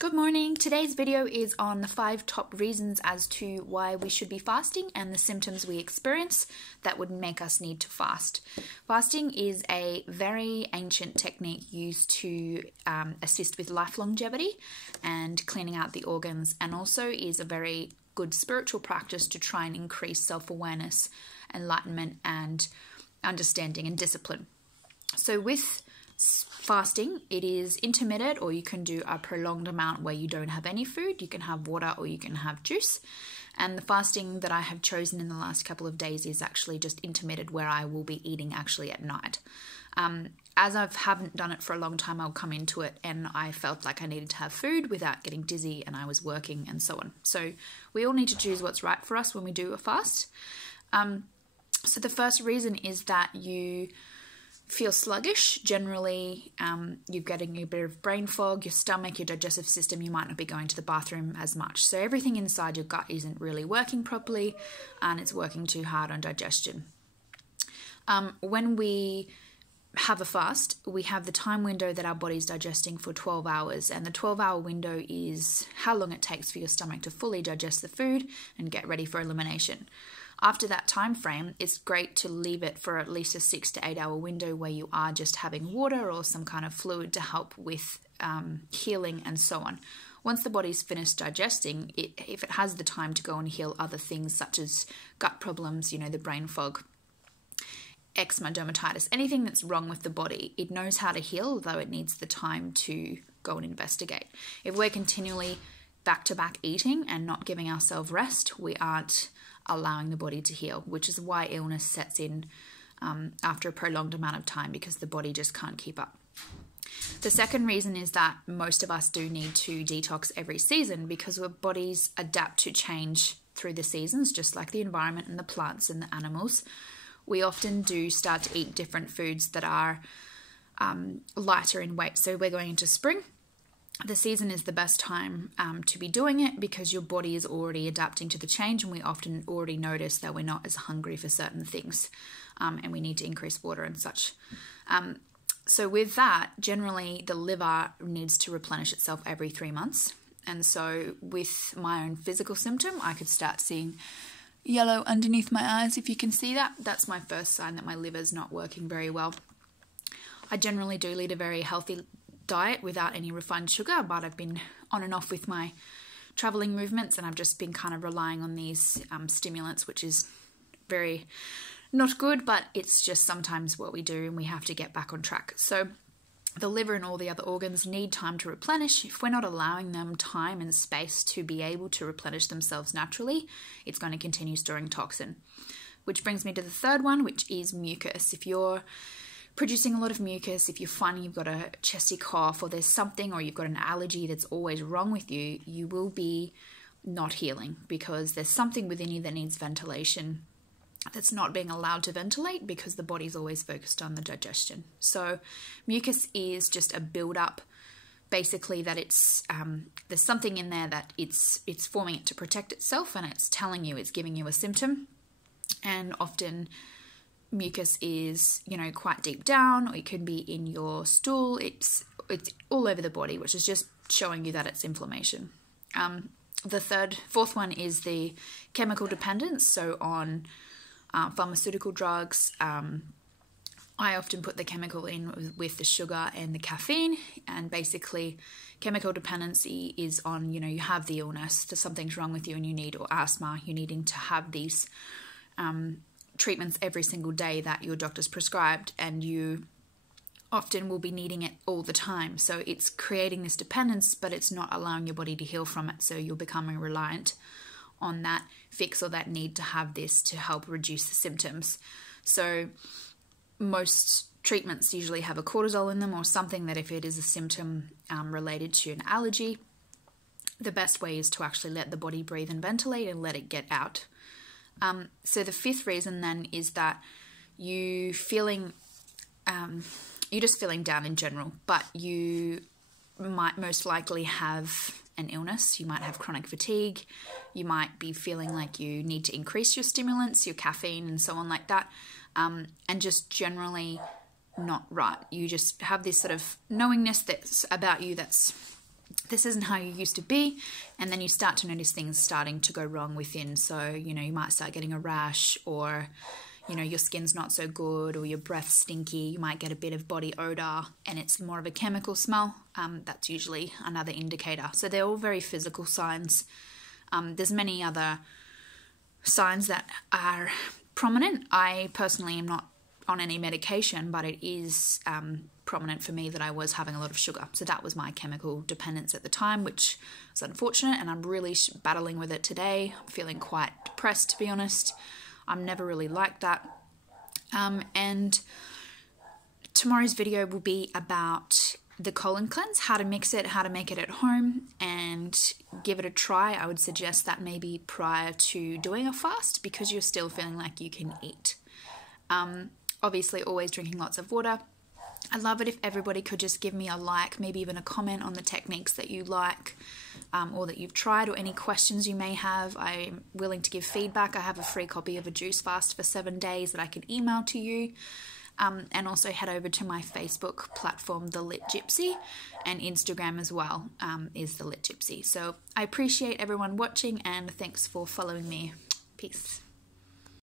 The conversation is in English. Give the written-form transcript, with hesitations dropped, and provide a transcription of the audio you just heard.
Good morning. Today's video is on the 5 top reasons as to why we should be fasting and the symptoms we experience that would make us need to fast. Fasting is a very ancient technique used to assist with life longevity and cleaning out the organs, and also is a very good spiritual practice to try and increase self-awareness, enlightenment, and understanding and discipline. So with fasting, it is intermittent, or you can do a prolonged amount where you don't have any food. You can have water or you can have juice. And the fasting that I have chosen in the last couple of days is actually just intermittent, where I will be eating actually at night. As I haven't done it for a long time, I'll come into it and I felt like I needed to have food without getting dizzy, and I was working and so on. So we all need to choose what's right for us when we do a fast. So the first reason is that you feel sluggish. Generally, you're getting a bit of brain fog, your stomach, your digestive system, you might not be going to the bathroom as much. So everything inside your gut isn't really working properly, and it's working too hard on digestion. When we have a fast, we have the time window that our body's digesting for 12 hours, and the 12-hour window is how long it takes for your stomach to fully digest the food and get ready for elimination. After that time frame, it's great to leave it for at least a 6 to 8 hour window where you are just having water or some kind of fluid to help with healing and so on. Once the body's finished digesting, if it has the time to go and heal other things such as gut problems, the brain fog, eczema, dermatitis, anything that's wrong with the body, it knows how to heal, though it needs the time to go and investigate. If we're continually back-to-back eating and not giving ourselves rest, we aren't allowing the body to heal, which is why illness sets in after a prolonged amount of time, because the body just can't keep up. The second reason is that most of us do need to detox every season, because our bodies adapt to change through the seasons, just like the environment and the plants and the animals. We often do start to eat different foods that are lighter in weight. So we're going into spring. The season is the best time to be doing it, because your body is already adapting to the change, and we often already notice that we're not as hungry for certain things, and we need to increase water and such. So with that, generally the liver needs to replenish itself every 3 months. And so with my own physical symptom, I could start seeing yellow underneath my eyes. If you can see that, that's my first sign that my liver's not working very well. I generally do lead a very healthy diet without any refined sugar, but I've been on and off with my traveling movements, and I've just been kind of relying on these stimulants, which is very not good, but it's just sometimes what we do, and we have to get back on track. So the liver and all the other organs need time to replenish. If we're not allowing them time and space to be able to replenish themselves naturally, it's going to continue storing toxin. Which brings me to the third one, which is mucus. If you're producing a lot of mucus, if you're finding you've got a chesty cough, or there's something, or you've got an allergy that's always wrong with you, you will be not healing, because there's something within you that needs ventilation that's not being allowed to ventilate, because the body's always focused on the digestion. So mucus is just a build-up, basically, that it's there's something in there that it's forming it to protect itself, and it's telling you, it's giving you a symptom. And often mucus is, quite deep down, or it could be in your stool. It's all over the body, which is just showing you that it's inflammation. The fourth one is the chemical dependence. So on pharmaceutical drugs, I often put the chemical in with the sugar and the caffeine, and basically chemical dependency is on, you have the illness, there's something's wrong with you and you need, or asthma, you're needing to have these treatments every single day that your doctor's prescribed, and you often will be needing it all the time. So it's creating this dependence, but it's not allowing your body to heal from it. So you're becoming reliant on that fix or that need to have this to help reduce the symptoms. So most treatments usually have a cortisol in them, or something that, if it is a symptom related to an allergy, the best way is to actually let the body breathe and ventilate and let it get out. So the fifth reason then is that you're just feeling down in general, but you might most likely have an illness. You might have chronic fatigue. You might be feeling like you need to increase your stimulants, your caffeine, and so on like that, and just generally not right. You just have this sort of knowingness that's about you that's this isn't how you used to be, and then you start to notice things starting to go wrong within. So, you know, you might start getting a rash, or, you know, your skin's not so good, or your breath's stinky. You might get a bit of body odor, and it's more of a chemical smell. That's usually another indicator. So they're all very physical signs. There's many other signs that are prominent. I personally am not on any medication, but it is prominent for me that I was having a lot of sugar. So that was my chemical dependence at the time, which was unfortunate, and I'm really battling with it today. I'm feeling quite depressed, to be honest. I'm never really like that. And tomorrow's video will be about the colon cleanse, how to mix it, how to make it at home, and give it a try. I would suggest that maybe prior to doing a fast, because you're still feeling like you can eat. Obviously, always drinking lots of water. I'd love it if everybody could just give me a like, maybe even a comment on the techniques that you like, or that you've tried, or any questions you may have. I'm willing to give feedback. I have a free copy of a juice fast for 7 days that I can email to you. And also head over to my Facebook platform, The Lit Gypsy, and Instagram as well is The Lit Gypsy. So I appreciate everyone watching, and thanks for following me. Peace.